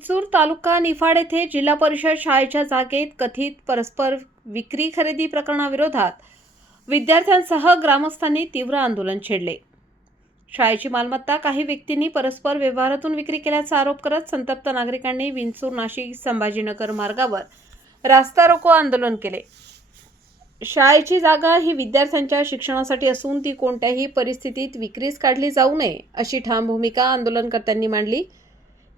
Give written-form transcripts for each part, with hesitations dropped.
विंचूर तालुका निफाड येथे जिल्हा परिषद शाळेच्या जागेत कथित परस्पर विक्री खरेदी प्रकरणाविरोधात विद्यार्थ्यांसह ग्रामस्थांनी तीव्र आंदोलन छेडले। शाळेची मालमत्ता काही व्यक्तींनी परस्पर व्यवहारातून विक्री केल्याचा आरोप करत संतप्त नागरिकांनी विंचूर नाशिक संभाजीनगर मार्गावर रास्ता रोको आंदोलन केले। शाळेची जागा ही विद्यार्थ्यांच्या शिक्षणासाठी असून ती कोणत्याही परिस्थितीत विक्रीस काढली जाऊ नये अशी ठाम भूमिका आंदोलनकर्त्यांनी मांडली।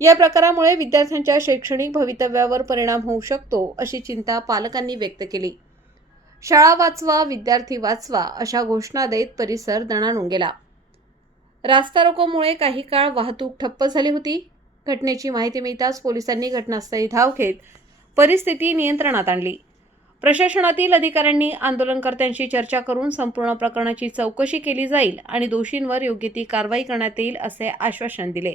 या प्रकारामुळे विद्यार्थ्यांच्या शैक्षणिक भवितव्यावर परिणाम होऊ शकतो अशी चिंता पालकांनी व्यक्त केली। शाळा वाचवा, विद्यार्थी वाचवा अशा घोषणा देत परिसर दणाणून गेला। रास्ता रोकोमुळे काही काळ वाहतूक ठप्प झाली होती। घटनेची माहिती मिळताच पोलिसांनी घटनास्थळी धाव घेत परिस्थिती नियंत्रणात आणली। प्रशासनातील अधिकाऱ्यांनी आंदोलनकर्त्यांशी चर्चा करून संपूर्ण प्रकरणाची चौकशी केली जाईल आणि दोषींवर योग्य ती कारवाई करण्यात येईल असे आश्वासन दिले।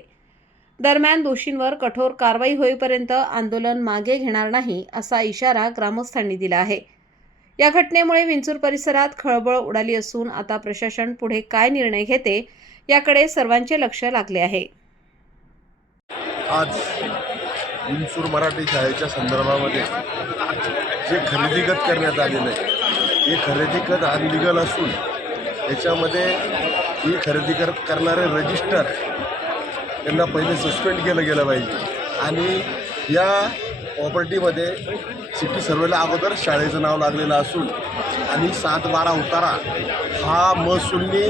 दरम्यान दोषींवर कठोर कारवाई होईपर्यंत आंदोलन मागे घेणार नाही असा इशारा ग्रामस्थांनी दिला आहे। या घटनेमुळे विंचूर परिसरात खळबळ उडाली असून आता प्रशासन पुढे काय निर्णय घेते याकडे सर्वांचे लक्ष लागले आहे। आज विंचूर मराठी शाळेच्या संदर्भामध्ये जे खरेदीखत करण्यात आलेलं आहे, हे खरेदीखत अनलिगल असून याच्यामध्ये ही खरेदी करणारे रजिस्टर त्यांना पहिले सस्पेंड केलं गेलं पाहिजे आणि या प्रॉपर्टीमध्ये सिटी सर्वेला अगोदर शाळेचं नाव लागलेलं असून आणि 7-12 उतारा हा महसूलनी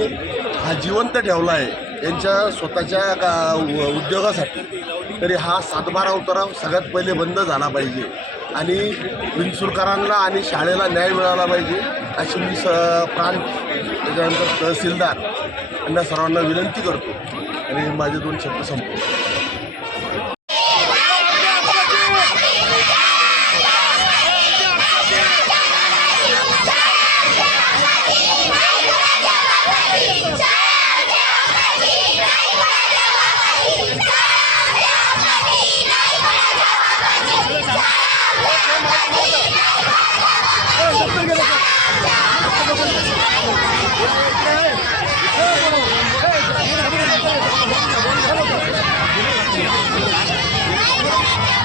हा जिवंत ठेवला आहे यांच्या स्वतःच्या उद्योगासाठी। तरी हा 7-12 उतारा सगळ्यात पहिले बंद झाला पाहिजे आणि विंचूरकरांना आणि शाळेला न्याय मिळाला पाहिजे अशी मी प्रांत त्याच्यानंतर तहसीलदार यांना सर्वांना विनंती करतो आणि माझे 2 शब्द संपवतो।